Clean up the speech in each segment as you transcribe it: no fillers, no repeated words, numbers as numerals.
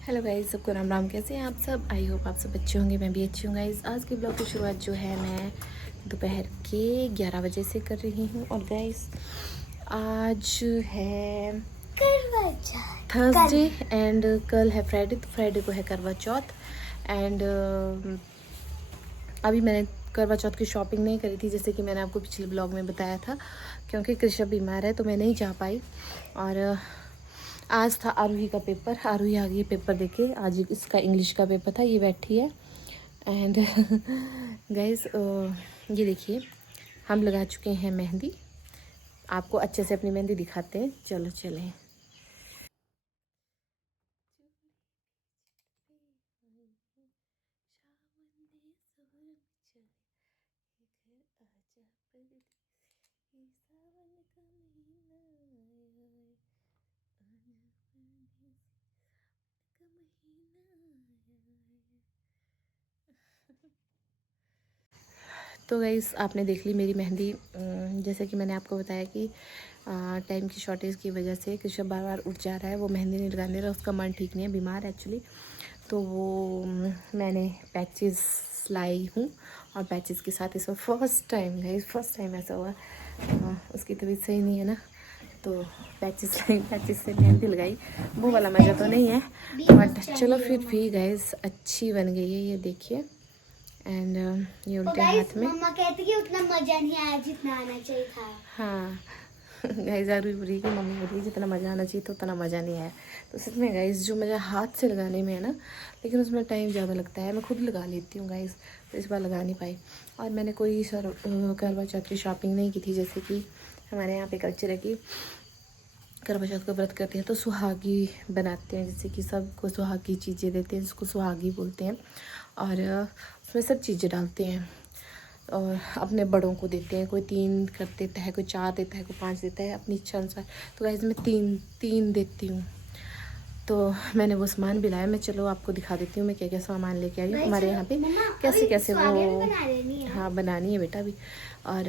Hello guys, सबको राम राम। कैसे हैं आप सब? आई होप आप सब अच्छे होंगे, मैं भी अच्छी हूँ गाइस। आज के ब्लॉग की शुरुआत जो है मैं दोपहर के 11 बजे से कर रही हूँ। और गाइस आज है थर्सडे एंड कल है फ्राइडे। तो फ्राइडे को है करवा चौथ। एंड अभी मैंने करवा चौथ की शॉपिंग नहीं करी थी, जैसे कि मैंने आपको पिछले ब्लॉग में बताया था, क्योंकि कृष्ण बीमार है तो मैं नहीं जा पाई। और आज था आरूही का पेपर। आरूही आ गई पेपर देके। आज इसका इंग्लिश का पेपर था। ये बैठी है एंड गाइस ये देखिए, हम लगा चुके हैं मेहंदी। आपको अच्छे से अपनी मेहंदी दिखाते हैं, चलो चलें। तो गाइस आपने देख ली मेरी मेहंदी। जैसे कि मैंने आपको बताया कि टाइम की शॉर्टेज की वजह से कृष्ण बार बार उठ जा रहा है, वो मेहंदी नहीं लगाने रहा। उसका मन ठीक नहीं है, बीमार है एक्चुअली। तो वो मैंने पैचेस लाई हूँ और पैचेस के साथ इसमें फर्स्ट टाइम ऐसा हुआ। उसकी तबीयत सही नहीं है ना, तो पैचेस लाई, पैचेस से मेहंदी लगाई। वो वाला मज़ा तो नहीं है, बट चलो फिर भी गाइस अच्छी बन गई है, ये देखिए। एंड ये उल्टे हाथ में मम्मा कहती कि उतना मजा नहीं आया जितना आना चाहिए था। हाँ गाइस, ज़रूर बुरी की मम्मी बोली जितना मज़ा आना चाहिए तो उतना मज़ा नहीं आया। तो सच में गाइस, जो मज़ा हाथ से लगाने में है ना, लेकिन उसमें टाइम ज़्यादा लगता है। मैं खुद लगा लेती हूँ गाइस, तो इस बार लगा नहीं पाई। और मैंने कोई करवा चौथ की शॉपिंग नहीं की थी। जैसे कि हमारे यहाँ पे कल्चर है कि करवा चौथ का व्रत करते हैं तो सुहागी बनाते हैं, जैसे कि सबको सुहागी चीज़ें देते हैं, जिसको सुहागी बोलते हैं। और उसमें सब चीज़ें डालते हैं और अपने बड़ों को देते हैं। कोई 3 कर देता है, कोई 4 देता है, कोई 5 देता है, अपनी इच्छा अनुसार। तो गाइस मैं 3 देती हूँ। तो मैंने वो सामान भी लाया। मैं चलो आपको दिखा देती हूँ मैं क्या क्या सामान लेके आई हूँ। हमारे यहाँ पे कैसे कैसे वो हाँ बनानी है बेटा अभी। और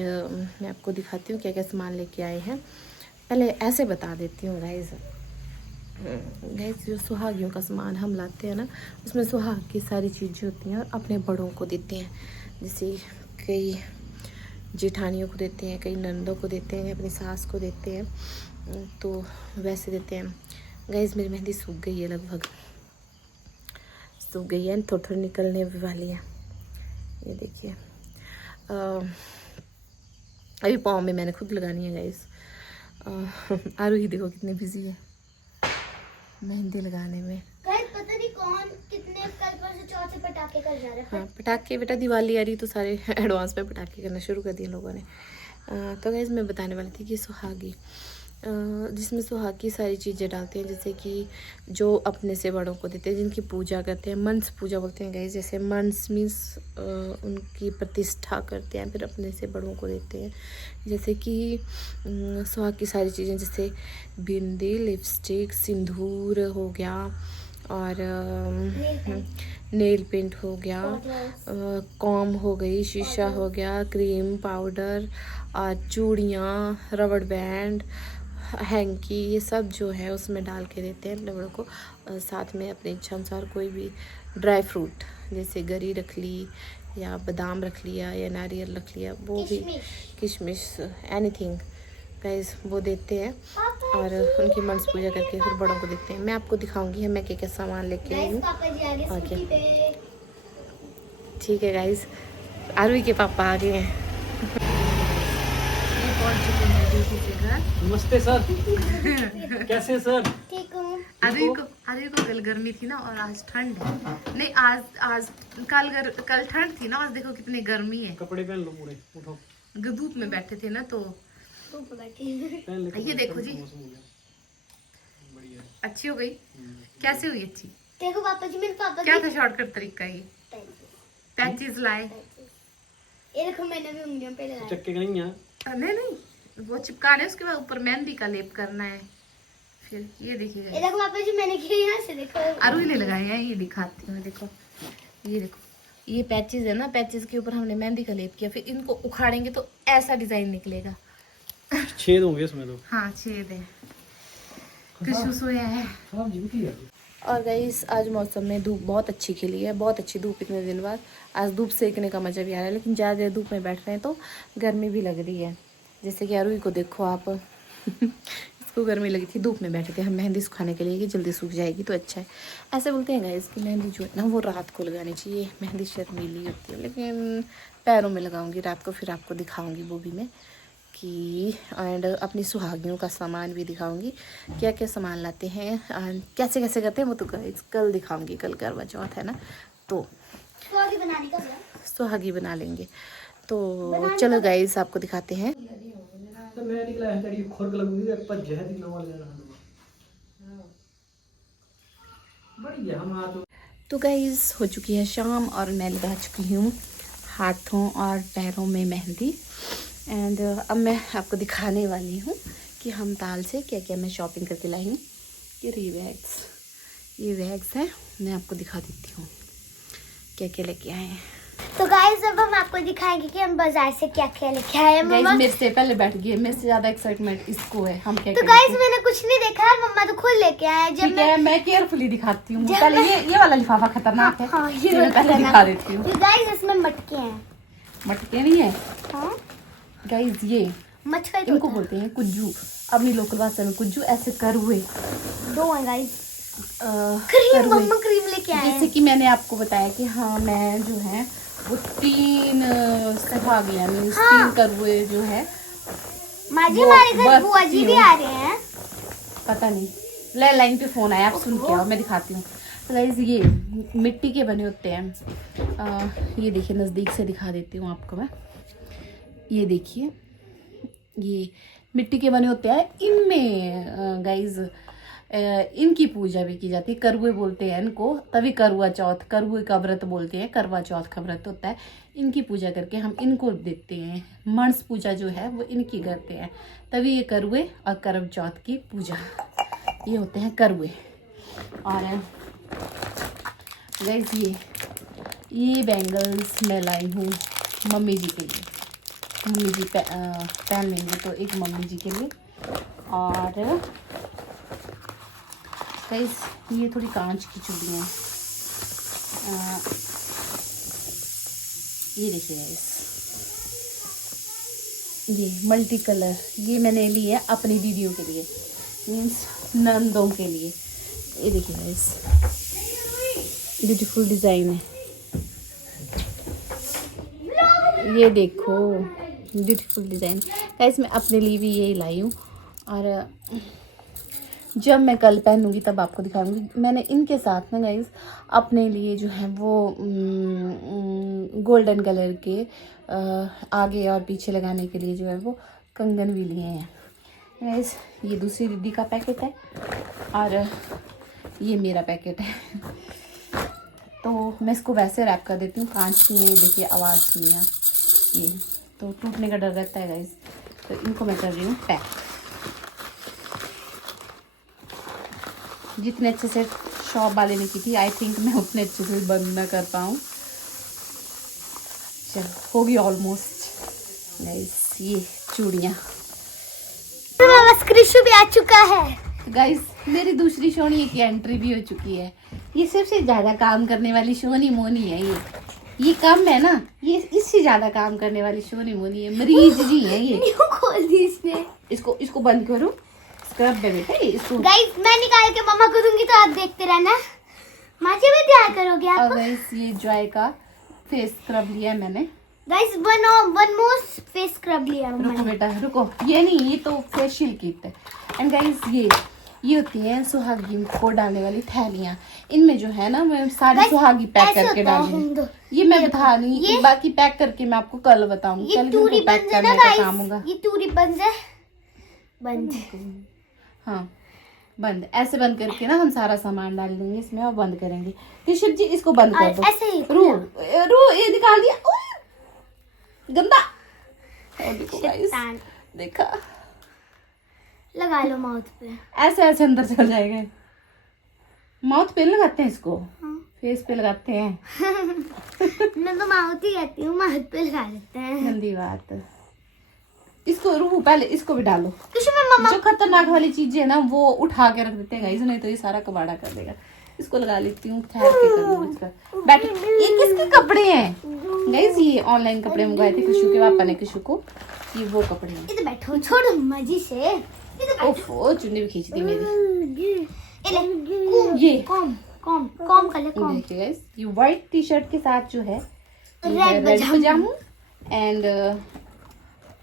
मैं आपको दिखाती हूँ क्या क्या सामान लेके आए हैं। पहले ऐसे बता देती हूँ गाइस। जो सुहागियों का सामान हम लाते हैं ना, उसमें सुहाग की सारी चीज़ें होती हैं और अपने बड़ों को देते हैं। जैसे कई जेठानियों को देते हैं, कई नंदों को देते हैं, अपनी सास को देते हैं, तो वैसे देते हैं। गाइस मेरी मेहंदी सूख गई है, लगभग सूख गई है, थोड़ी थोड़ी निकलने वाली है। ये देखिए, अभी पाँव में मैंने खुद लगानी है गाइस। आरूही देखो कितनी बिजी है मेहंदी लगाने में। पता नहीं कौन कितने कल परसों चौथ से पटाखे कर जा रहे हैं। हाँ पटाखे बेटा, दिवाली आ रही तो सारे एडवांस में पटाखे करना शुरू कर दिए लोगों ने। तो गाइस मैं बताने वाली थी कि सुहागी, जिसमें सुहाग की सारी चीज़ें डालते हैं। जैसे कि जो अपने से बड़ों को देते हैं, जिनकी पूजा करते हैं, मंस पूजा बोलते हैं गाइस। जैसे मंस मीन्स उनकी प्रतिष्ठा करते हैं, फिर अपने से बड़ों को देते हैं। जैसे कि सुहाग की सारी चीज़ें, जैसे बिंदी, लिपस्टिक, सिंदूर हो गया, और नेल पेंट हो गया, कॉम हो गई, शीशा हो गया, क्रीम पाउडर और चूड़ियाँ, रबड़ बैंड, हैंकी, ये सब जो है उसमें डाल के देते हैं अपने बड़ों को। साथ में अपनी इच्छा अनुसार कोई भी ड्राई फ्रूट, जैसे गरी रख ली या बादाम रख लिया या नारियल रख लिया, वो भी किशमिश, एनीथिंग गाइस वो देते हैं। और उनकी मंस पूजा करके फिर बड़ों को देते हैं। मैं आपको दिखाऊंगी मैं क्या क्या सामान लेके आई हूँ। ओके ठीक है गाइस, आरुई के पापा आ गए हैं। नमस्ते सर। कैसे सर? ठीक हूँ। आरुई को कल गर्मी थी ना और आज ठंड है। नहीं आज कल ठंड थी ना, आज देखो कितनी गर्मी है। कपड़े पहन लो पूरे, उठो। धूप में बैठे थे ना, तो ये देखो जी, अच्छी हो गई। कैसे हुई अच्छी? देखो पापा जी, मेरे पापा क्या था शॉर्टकट तरीका? ये पैचेस लाए। ये देखो मैंने भी उंगलियों पे लगाया। चक्के नहीं है? नहीं वो चिपकाने, उसके बाद ऊपर मेहंदी का लेप करना है। फिर ये देखिए, ये देखो पापा जी, मैंने किया यहाँ से, देखो अरुई ने लगाए हैं। ये दिखाती हूँ, देखो ये देखो, ये पैचेस है ना, पैचेस के ऊपर हमने मेहंदी का लेप किया। फिर इनको उखाड़ेंगे तो ऐसा डिजाइन निकलेगा। छेद होंगे इसमें तो। हाँ छेद है। कृष्ण सोया है। और गाइस आज मौसम में धूप बहुत अच्छी खिली है, बहुत अच्छी धूप इतने दिन बाद। आज धूप सेकने का मज़ा भी आ रहा है, लेकिन ज़्यादा देर धूप में बैठ रहे हैं तो गर्मी भी लग रही है। जैसे कि अरुई को देखो आप इसको गर्मी लगी थी, धूप में बैठे थे हम मेहंदी सुखाने के लिए कि जल्दी सूख जाएगी तो अच्छा है। ऐसे बोलते हैं गाइस कि मेहंदी जो है ना वो रात को लगानी चाहिए, मेहंदी शर्मीली होती है, लेकिन पैरों में लगाऊंगी रात को, फिर आपको दिखाऊंगी वो भी मैं कि एंड अपनी सुहागियों का सामान भी दिखाऊंगी, क्या क्या सामान लाते हैं एंड कैसे कैसे करते हैं वो तो गाइस कल दिखाऊंगी। कल करवा चौथ है ना, तो सुहागी बनाने का है। सुहागी बना लेंगे। तो चलो गाइस आपको दिखाते हैं। तो मैं निकला है तेरी खोर लग गई पर जहर ही नवा ले रहा हूं। बढ़िया हम आ तो गाइस हो चुकी है शाम और मैं लगा चुकी हूँ हाथों और पैरों में मेहंदी एंड अब मैं आपको दिखाने वाली हूँ कि हम ताल से क्या क्या मैं शॉपिंग करके लाई हूँ। ये बैग्स हैं, मैं आपको दिखा देती हूँ क्या क्या लेके आए हैं। तो गाइस अब हम आपको दिखाएंगे कि हम बाजार से क्या क्या लेके आए हैं। गाइस मम्मा मेरे से पहले बैठ गए, मेरे से ज्यादा एक्साइटमेंट इसको है। हम क्या तो क्या गाइस मैंने कुछ नहीं देखा है, मम्मा तो खुद लेके आए हैं। ठीक है, मैं केयरफुली दिखाती हूँ। पहले ये वाला लिफाफा खतरनाक है, हाँ, ये मैं पहले दिखा देती हूँ। ये गाइस इसमें मटके हैं। मटके नहीं है हाँ गाइस, ये मटका ही तो इनको होता है। बोलते हैं कुज्जू, अपनी लोकल भाषा में कुज्जू। ऐसे करुए दो हैं गाइस। क्रीम, करुए। मम्मा क्रीम लेके आए जैसे हैं। कि मैंने आपको बताया कि हाँ मैं जो है वो 3 सुहाग यानी हाँ। 3 करुए जो है माँ जी वो हमारे घर बस बुआ जी भी यूं। आ रहे हैं। पता नहीं, लैंडलाइन पे फोन आया, आप सुन के आओ, मैं दिखाती हूँ। तो गाइस ये मिट्टी के बने होते हैं। ये देखिए नज़दीक से दिखा देती हूँ आपको मैं। ये देखिए ये मिट्टी के बने होते हैं। इनमें गाइस इनकी पूजा भी की जाती है, करुए बोलते हैं इनको, तभी करुआ चौथ, करुए का व्रत बोलते हैं, करवा चौथ का व्रत होता है। इनकी पूजा करके हम इनको देखते हैं, मणस पूजा जो है वो इनकी करते हैं, तभी ये करुए और करवा चौथ की पूजा ये होते हैं करुए। और गाइस ये बैंगल्स मैं लाई हूँ मम्मी जी के लिए, मम्मी जी पहन लेंगे तो एक मम्मी जी के लिए। और गाइस ये थोड़ी कांच की चूड़ियाँ, ये देखिए गाइस, ये मल्टी कलर, ये मैंने ली है अपनी दीदियों के लिए, मीन्स नंदों के लिए। ये देखिए गाइस ब्यूटीफुल डिज़ाइन है, ये देखो ब्यूटीफुल डिज़ाइन। गाइस मैं अपने लिए भी यही लाई हूँ और जब मैं कल पहनूंगी तब आपको दिखाऊंगी। मैंने इनके साथ ना गाइस अपने लिए जो है वो गोल्डन कलर के आगे और पीछे लगाने के लिए जो है वो कंगन भी लिए हैं। गाइस ये दूसरी दीदी का पैकेट है और ये मेरा पैकेट है। तो मैं इसको वैसे रैप कर देती हूँ, कांच की है, देखिए आवाज़ सुनिए आप, ये तो टूटने का डर रहता है गाइस, तो इनको मैं कर रही हूँ पैक। जितने अच्छे से शॉप वाले ने की थी, आई थिंक मैं उतने अच्छे से बंद ना कर पाऊँ। चलो होगी ऑलमोस्ट गाइस। ये चूड़ियाँ, बस कृषु भी आ चुका है। गाइस मेरी दूसरी शोनी की एंट्री भी हो चुकी है। ये सबसे ज़्यादा काम करने वाली शोनी मोनी है। ये कम है ना, ये इससे ज़्यादा काम करने वाली शोनी मोनी है, मरीज जी है ये। न्यू खोल दी इसने। इसको बंद करो, स्क्रब है बेटा इसको। गाइस मैं निकाल के मम्मा को दूंगी तो आप देखते रहना। माँ जी भी तैयार करोगे आप? और गाइस ये जॉय का फेस स्क्रब लिया है मैंने। Guys one more face scrub लिया रुको मम्मा ने। बेटा रुको, ये नहीं, ये तो फेशियल किट है। एंड गाइस ये होती हैं सुहागी को डालने वाली थैलियाँ। इनमें जो है ना मैं सारी Guys, सुहागी पैक ऐसे करके होता है, डालूंगी। ये मैं बता नहीं, बाकी पैक करके मैं आपको कल बताऊंगी। ये कल भी टूरी इनको पैक बंद है ना करने का काम होगा। गाइस, ये टूरी बंद है, बंद। हाँ बंद, ऐसे बंद करके ना हम सारा सामान डाल देंगे इसमें और बंद करेंगे। ऋषभ जी इसको बंद कर दो। ऐसे ही रू ये निकाल दिया, ओए, गंदा। और देखो गाइस, शैतान। देखा, लगा लो माउथ पे। ऐसे ऐसे अंदर चल जाएगा। माउथ पे लगाते हैं इसको, हाँ। फेस पे लगाते हैं। मैं तो माउथ ही कहती हूँ, माउथ पे लगा देते हैं। गंदी बात। इसको रू पहले इसको भी डालो। कुछ में मम्मा जो खतरनाक वाली चीजें है ना वो उठा के रख देते हैं गाइस, नहीं तो ये सारा कबाड़ा कर देगा। इसको लगा लेती हूँ, ठहर के कर लूँ इसका। बैठ, ये किसके कपड़े हैं गाइस? ये ऑनलाइन कपड़े मंगवाए थे किशु के पापा ने किशु को, ये वो कपड़े हैं। इधर बैठो, छोड़ो मजी से। ओफो, चुन्नी भी खींच दी मेरी। ये कॉम कर ले कॉम। देखिए गाइस, ये व्हाइट टी शर्ट के साथ जो है red red pyjama and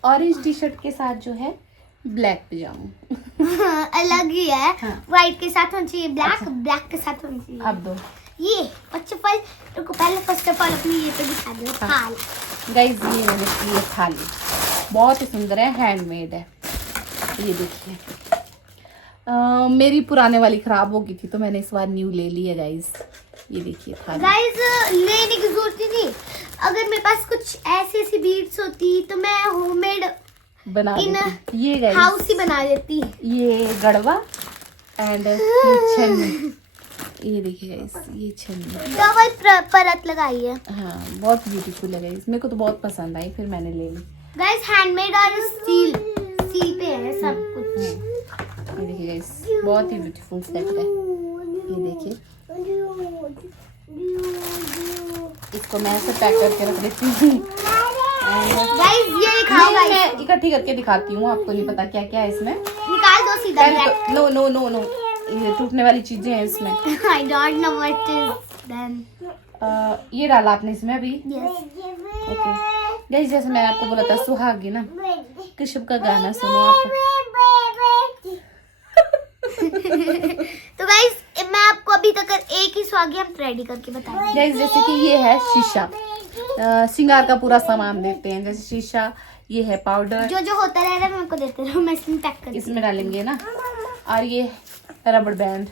orange T shirt के साथ जो है ब्लैक पजामा। अलग ही है। हाँ। व्हाइट के साथ होना चाहिए ब्लैक, ब्लैक के साथ होना चाहिए। अब दो ये फर्स्ट ऑफ ऑल रुको, पहले फर्स्ट ऑफ ऑल अपनी ये तो दिखा दो थाल। गाइस, ये मैंने की है थाली, बहुत ही सुंदर है, हैंडमेड है। ये देखिए, मेरी पुराने वाली खराब हो गई थी तो मैंने इस बार न्यू ले ली है गाइस। ये देखिए थाली। गाइस लेने की जरूरत ही नहीं, अगर मेरे पास कुछ ऐसी ऐसी बीड्स होती तो मैं होममेड बना देती। ये गाइस हाउस ही बना देती। ये गड़वा एंड ये छन्नी। ये देखिए गाइस, ये छन्नी डबल परत लगाई है। हाँ, बहुत ब्यूटीफुल है गाइस, मेरे को तो बहुत पसंद आई, फिर मैंने ले ली। गाइस हैंडमेड और स्टील पे है सब कुछ। ये देखिए गाइस, बहुत ही ब्यूटीफुल सेट है। ये देखिए, इसको मैं ऐसे पैक करके रख देती हूँ। गाइस ये खाओ गाइस, मैं इकट्ठी करके दिखाती हूँ, आपको नहीं पता क्या क्या है इसमें। निकाल दो सीधा। नो नो नो नो, ये टूटने वाली चीजें हैं इसमें। I don't know what is then. ये डाला आपने इसमें अभी। यस ओके गाइस, जैसे मैंने आपको बोला था सुहागी ना, कृष्ण का गाना सुनो आप। तो गाइस मैं आपको अभी तक एक ही स्वागी हम रेडी करके बताएंगे। गाइस, जैसे कि ये है शीशा, श्रृंगार का पूरा सामान देते हैं, जैसे शीशा, ये है पाउडर, जो होता रह रहा है मेरे को देते रहो, मैं इसमें पैक कर इसमें डालेंगे ना। और ये रबड़ बैंड,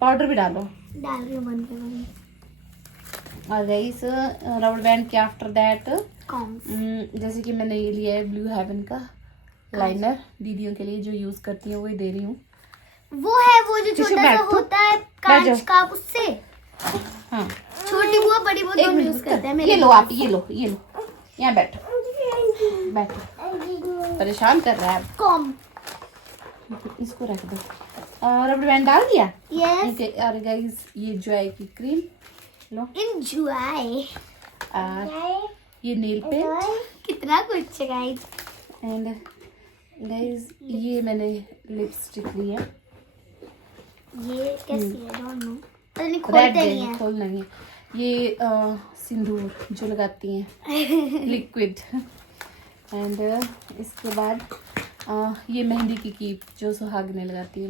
पाउडर भी डालो। डाल रही हूँ बंद करूँगी। और गाइस रबड़ बैंड के आफ्टर दैट कॉम जैसे कि मैंने ये लिया है ब्लू हेवन का लाइनर, दीदियों के लिए जो यूज करती हैं वही दे रही हूँ। वो है वो जो टिश्यू छोटा सा बैग तो? होता है बैठ जाओ। कांच का, उससे हाँ, छोटी वो बड़ी वो एक दोनों मिनट यूज करते हैं। ये लो आप, ये लो यहाँ बैठो बैठो, परेशान कर रहा है। कॉम इसको रख दो। रबड़ बैंड डाल दिया। यस ओके, और गाइस ये जॉय की क्रीम लो, एंजॉय। और ये नेल पेंट कितना कुछ है गाइस। एंड गाइस ये मैंने लिपस्टिक ली है, ये कैसी है डोंट नो, पता नहीं रेड खोलते नहीं है। खोल नहीं है। ये सिंदूर जो लगाती हैं, लिक्विड। एंड इसके बाद ये मेहंदी की कीप जो सुहागने लगाती है,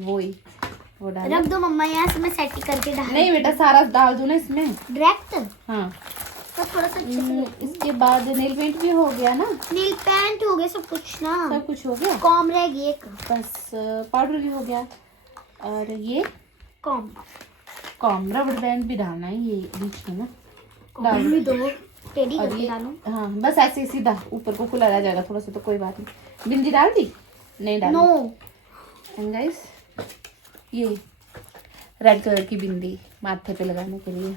वो डाल। रख दो मम्मा, यहाँ से मैं सेट करके डाल। नहीं बेटा, सारा डाल दो ना इसमें। डायरेक्ट हाँ, तो थोड़ा सा अच्छे से। इसके बाद नेल पेंट भी हो गया ना, नील पैंट हो गया सब कुछ ना, सब कुछ हो गया, कॉम रह गई एक। बस पाउडर भी हो गया। और ये कॉम रबड़ बैंड भी डालना है ये बीच में ना, डाल भी दो, टेडी और करके ये डालो। हाँ, बस ऐसे ही सीधा ऊपर को खुला रह जाएगा थोड़ा सा, तो कोई बात नहीं। बिंदी डाल दी? नहीं डाली। नो एंड गाइस ये रेड कलर की बिंदी माथे पे लगाने के लिए,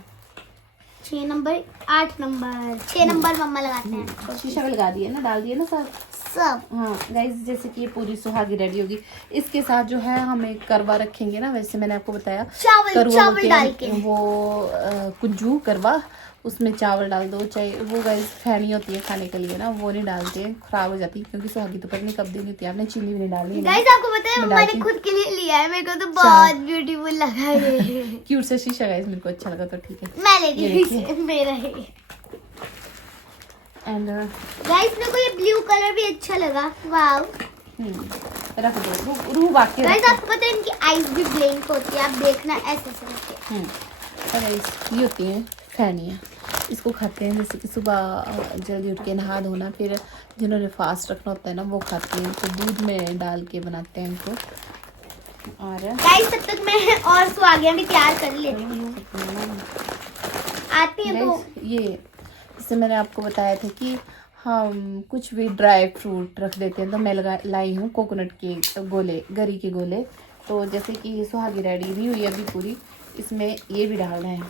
6 नंबर 8 नंबर 6 नंबर मम्मा लगाते हैं। शीशा भी लगा दिए ना, डाल दिए ना सब। सब हाँ गाइस, जैसे कि ये पूरी सुहागी रेडी होगी। इसके साथ जो है हमें करवा रखेंगे ना, वैसे मैंने आपको बताया चावल करुआ चावल बोलते डाल हैं, के वो कुंजू करवा, उसमें चावल डाल दो। चाहे वो गाइस फैनी होती है खाने के लिए ना, वो नहीं डालते हैं, खराब हो जाती है, क्योंकि सुहागी तो पता नहीं कब देनी होती है। आपने चीनी भी नहीं डालनी है। गाइस आपको पता है मैं मम्मा ने डालती खुद के लिए लिया है, मेरे को तो बहुत ब्यूटीफुल लगा ये। क्यूट सा शीशा गाइस, मेरे को अच्छा लगा तो ठीक है। मैं ले ये गई देखिए। मेरा है। एंड गाइस मेरे को ये ब्लू कलर भी अच्छा लगा। वाओ रख दो, रूह बाकी गाइस आपको पता है इनकी आईज भी ब्लिंक होती है, आप देखना ऐसे ऐसे करके। और गाइस ये होती हैं फैनियाँ, इसको खाते हैं जैसे कि सुबह जल्दी उठ के नहा धोना, फिर जिन्होंने फास्ट रखना होता है ना वो खाते हैं, तो दूध में डाल के बनाते हैं इनको। और गाइस तब तक मैं और सुहागियां भी तैयार कर लेती हूँ, आती है तो। गाइस ये जैसे मैंने आपको बताया था कि हम कुछ भी ड्राई फ्रूट रख देते हैं, तो मैं लाई हूँ कोकोनट के गोले, गरी के गोले। तो जैसे कि सुहागी रेडी नहीं हुई अभी पूरी, इसमें ये भी डालना है।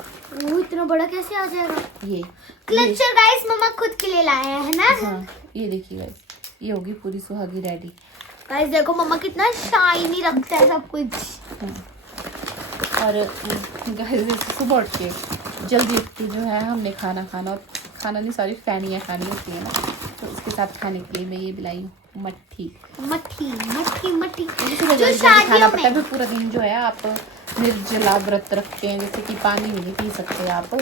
वो इतना बड़ा कैसे आ जाएगा? ये क्लचर गाइस मम्मा खुद के लिए लाए हैं ना। हाँ, ये देखिए गाइस, ये होगी पूरी सुहागी रेडी। गाइस देखो मम्मा कितना शाइनी रखता है सब कुछ। हाँ। और गाइस सुबह उठ के जल्दी उठती जो है हमने खाना नहीं सॉरी फैनियाँ खानी होती है ना, तो उसके साथ खाने के लिए मैं ये बिलाई हूँ मट्ठी। जो शादियों पड़ता है पूरा दिन जो है आप निर्जला व्रत रखते हैं, जैसे कि पानी नहीं पी सकते आप।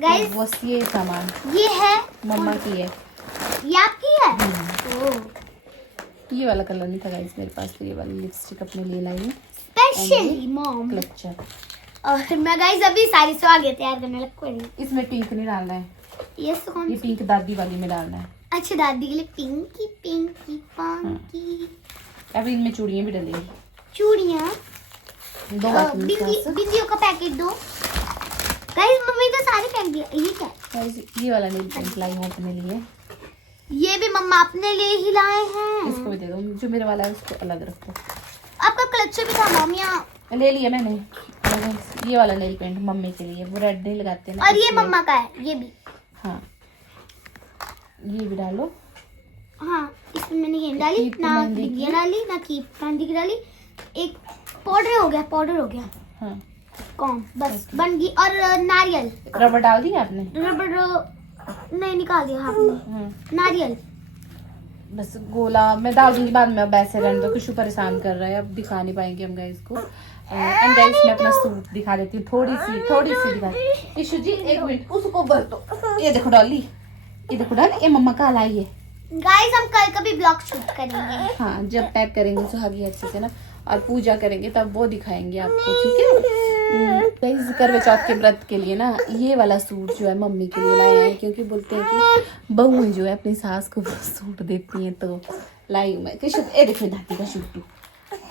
गाइस बस ये सामान ये है मम्मा की है, ये आपकी है। ओह ये वाला कलर नहीं था गाइस मेरे पास, तो ये वाली लिपस्टिक अपने लिए लाई हूँ स्पेशली मॉम। क्लचर। और मैं गाइस अभी सारी से आगे तैयार करने लग पड़ी। इसमें पिंक नहीं डालना है, ये तो कौन ये पिंक दादी वाली में डालना है। अच्छा दादी के लिए पिंकी पंकी। अभी इनमें चूड़ियाँ भी डलेंगी, चूड़ियाँ, दो बाकी में साथ। बिंदियों का पैकेट दो। गाइस मम्मी तो सारे फेंक दिया। ये क्या है? गाइस ये वाला नेल पेंट लाई हूँ अपने लिए, ये भी मम्मा अपने लिए ही लाए हैं। इसको भी दे दो, जो मेरे वाला है उसको अलग रखो। आपका क्लचर भी था मम्मी। ले लिया मैंने। ये वाला नेल पेंट मम्मी के लिए, वो रेड नहीं लगाते ना, और ये इसलिए। मम्मा का है, ये भी। हाँ ये भी डालो। हाँ इसमें मैंने ये डाली कीप ना, मेहंदी की। ये डाली ना, की मेहंदी की डाली। एक पाउडर हो गया। हाँ कौन बस बन गई। और नारियल रबर डाल दिया आपने? रबड़ नहीं निकाल दिया आपने। नारियल बस गोला मैं डाल दूंगी बाद में, अब ऐसे रहने दो, कुछ परेशान कर रहा है, अब दिखा नहीं पाएंगे हम गाइस को। एंड गाइस मैं अपना सूट दिखा देती हूँ, थोड़ी सी दिखा। इशू जी एक मिनट, उसको भर दो। ये देखो डॉली, ये देखो डॉली, ये मम्मा का लाई है। गाइस हम कल कभी ब्लॉग शूट करेंगे। हाँ जब पैक करेंगे सुहागी अच्छे से ना, और पूजा करेंगे तब वो दिखाएंगे आपको, ठीक है। गाइस करवे चौथ के व्रत के लिए ना ये वाला सूट जो है मम्मी के लिए लाए हैं, क्योंकि बोलते हैं कि बहुएं जो है अपनी सास को सूट देती हैं, तो लाई हूँ मैं। ये देखो दादी का सूट,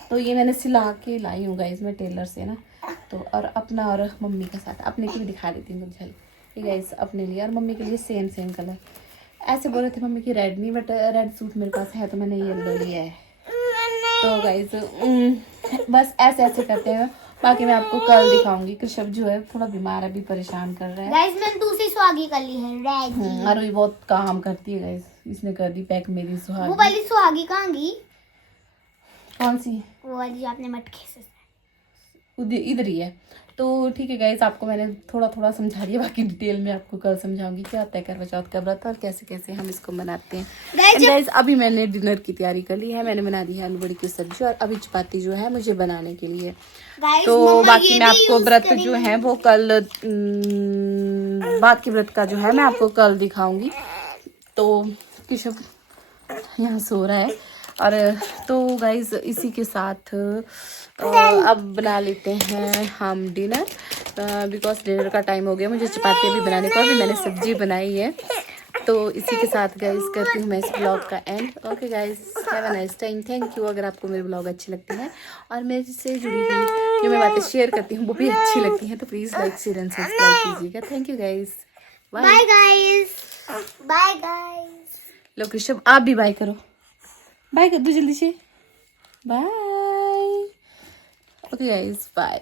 तो ये मैंने सिला के लाई हूँ गाइस मैं टेलर से ना, तो और अपना और मम्मी का साथ अपने को भी दिखा देती हूँ झल। ये गाइस अपने लिए और मम्मी के लिए सेम कलर। ऐसे बोल रहे थे मम्मी की रेड नहीं, बट रेड सूट मेरे पास है तो मैंने येलो लिया है। तो गाइस बस ऐसे करते हैं। बाकी मैं आपको कल दिखाऊंगी। कृषभ जो है थोड़ा बीमार है, अभी परेशान कर रहा है। गाइस मैंने दूसरी सुहागी कर ली है, रेड। और भी बहुत काम करती है गाइस, इसने कर दी पैक मेरी सुहागी। वो वाली सुहागी कहाँ गई? कौन सी? वो वाली जो आपने मटके से इधर ही है। तो ठीक है गाइस, आपको मैंने थोड़ा समझा दिया, बाकी डिटेल में आपको कल समझाऊंगी क्या होता है करवा चौथ का व्रत और कैसे हम इसको मनाते हैं। गाइस अभी मैंने डिनर की तैयारी कर ली है, मैंने बना दी है आलू बड़ी की सब्जी, और अभी चपाती जो है मुझे बनाने के लिए। तो बाकी मैं आपको व्रत जो है वो कल बाकी व्रत का जो है मैं आपको कल दिखाऊंगी। तो किशोर यहाँ सो रहा है, और तो गाइज इसी के साथ अब बना लेते हैं हम डिनर, बिकॉज डिनर का टाइम हो गया। मुझे चपाती भी बनाने को, अभी मैंने सब्जी बनाई है। तो इसी के साथ गाइज करती हूँ मैं इस ब्लॉग का and. Okay guys, have a nice time, thank you. अगर आपको मेरे ब्लॉग अच्छे लगते हैं और मेरे से जुड़ी हुई जो मैं बातें शेयर करती हूँ वो भी अच्छी लगती हैं, तो please like share and subscribe कीजिएगा। Thank you guys, bye guys. लो कृष्ण आप भी बाय करो, बाय कर दो जल्दी से, बाय। Okay guys bye.